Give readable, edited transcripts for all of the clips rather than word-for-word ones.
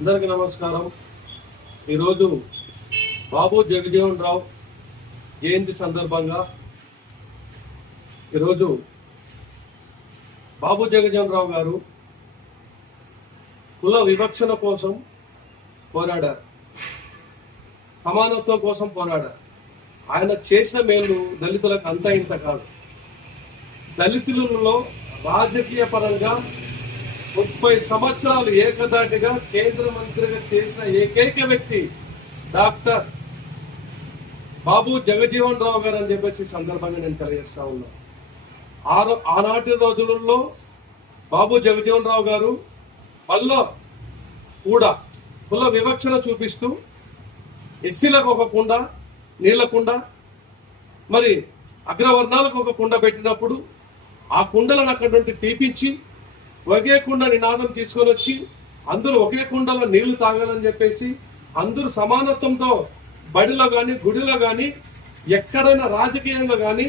అందరికీ నమస్కారం. ఈరోజు బాబు జగజీవన్ రావు జయంతి సందర్భంగా ఈరోజు బాబు జగజీవన్ రావు గారు కుల వివక్షణ కోసం పోరాడారు, సమానత్వం కోసం పోరాడారు. ఆయన చేసిన మేలు దళితులకు అంత ఇంత కాదు. దళితులలో రాజకీయ పరంగా 30 సంవత్సరాలు ఏకదాటిగా కేంద్ర మంత్రిగా చేసిన ఏకైక వ్యక్తి డాక్టర్ బాబు జగజీవన్ రావు గారు అని చెప్పేసి సందర్భంగా నేను తెలియజేస్తా ఉన్నాను. ఆనాటి రోజులలో బాబు జగజీవన్ రావు గారు మళ్ళా కూడా కుల వివక్షణ చూపిస్తూ ఎస్సీలకు ఒక కుండ, నీళ్లకుండ, మరి అగ్రవర్ణాలకు ఒక కుండ పెట్టినప్పుడు ఆ కుండలను అక్కడి నుండి తీపించి ఒకే కుండ నినాదం తీసుకొని వచ్చి అందరూ ఒకే కుండలో నీళ్లు తాగాలని చెప్పేసి అందరూ సమానత్వంతో బడిలో కానీ గుడిలో కానీ ఎక్కడైనా రాజకీయంగా కానీ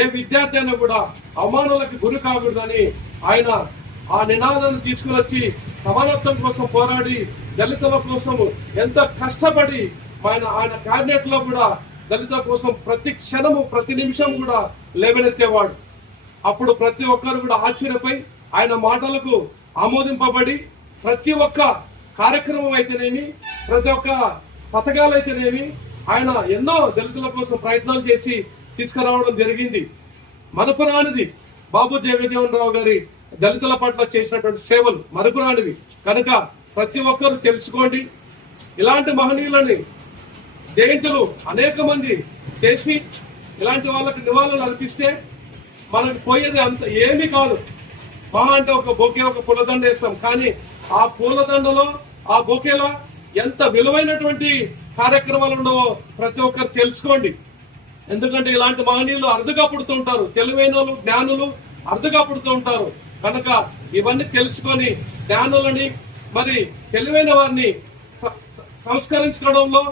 ఏ విద్యార్థి అయినా కూడా అవమానాలకు గురి కాకూడదని ఆయన ఆ నినాదాన్ని తీసుకుని వచ్చి సమానత్వం కోసం పోరాడి దళితుల కోసం ఎంత కష్టపడి ఆయన క్యాబినెట్ లో కూడా దళితుల కోసం ప్రతి క్షణము ప్రతి నిమిషం కూడా లేవనెత్తేవాడు. అప్పుడు ప్రతి ఒక్కరు కూడా ఆశ్చర్యపోయి ఆయన మాటలకు ఆమోదింపబడి ప్రతి ఒక్క కార్యక్రమం అయితేనేమి, ప్రతి ఒక్క పథకాలు అయితేనేమి ఆయన ఎన్నో దళితుల కోసం ప్రయత్నాలు చేసి తీసుకురావడం జరిగింది. మరపురానిది బాబు జగజీవన్ రావు గారి దళితుల పట్ల చేసినటువంటి సేవలు మరపురానివి కనుక ప్రతి ఒక్కరు తెలుసుకోండి. ఇలాంటి మహనీయులని జయంతులు అనేక మంది చేసి ఇలాంటి వాళ్ళకి నివాళులు అర్పిస్తే మనకు పోయేది అంత ఏమీ కాదు. మహా అంటే ఒక బొకే, ఒక పూలదండ వేస్తాం, కానీ ఆ పూలదండలో ఆ బొకేలో ఎంత విలువైనటువంటి కార్యక్రమాలు ఉండవో ప్రతి ఒక్కరు తెలుసుకోండి. ఎందుకంటే ఇలాంటి మహనీయులు అరుదుగా పుడుతూ ఉంటారు, తెలివైన వాళ్ళు జ్ఞానులు అరుదుగా పుడుతూ ఉంటారు. కనుక ఇవన్నీ తెలుసుకొని జ్ఞానులని మరి తెలివైన వారిని సంస్కరించుకోవడంలో,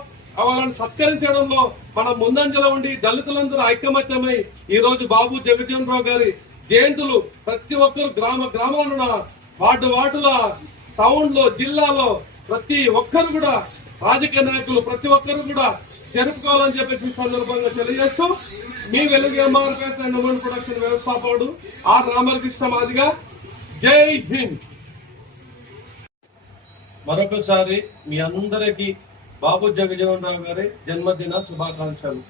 వాళ్ళని సత్కరించడంలో మనం ముందంజలో ఉండి దళితులందరూ ఐకమత్యమై ఈ రోజు బాబు జగజీవన్ రావు గారి జయంతులు ప్రతి ఒక్కరు గ్రామాలున్న వార్డుల టౌన్ లో జిల్లాలో ప్రతి ఒక్కరు కూడా రాజకీయ నాయకులు ప్రతి ఒక్కరు కూడా జరుపుకోవాలని చెప్పి సందర్భంగా తెలియజేస్తూ మీ వెలుగు ఎంఆర్పీఎస్ అండ్ ఉమెన్ ప్రొడక్షన్ వ్యవస్థాపకుడు ఆర్ రామకృష్ణ మాదిగా. జై హింద్. మరొకసారి మీ అందరికీ బాబు జగజీవన్ రావు గారి జన్మదిన శుభాకాంక్షలు.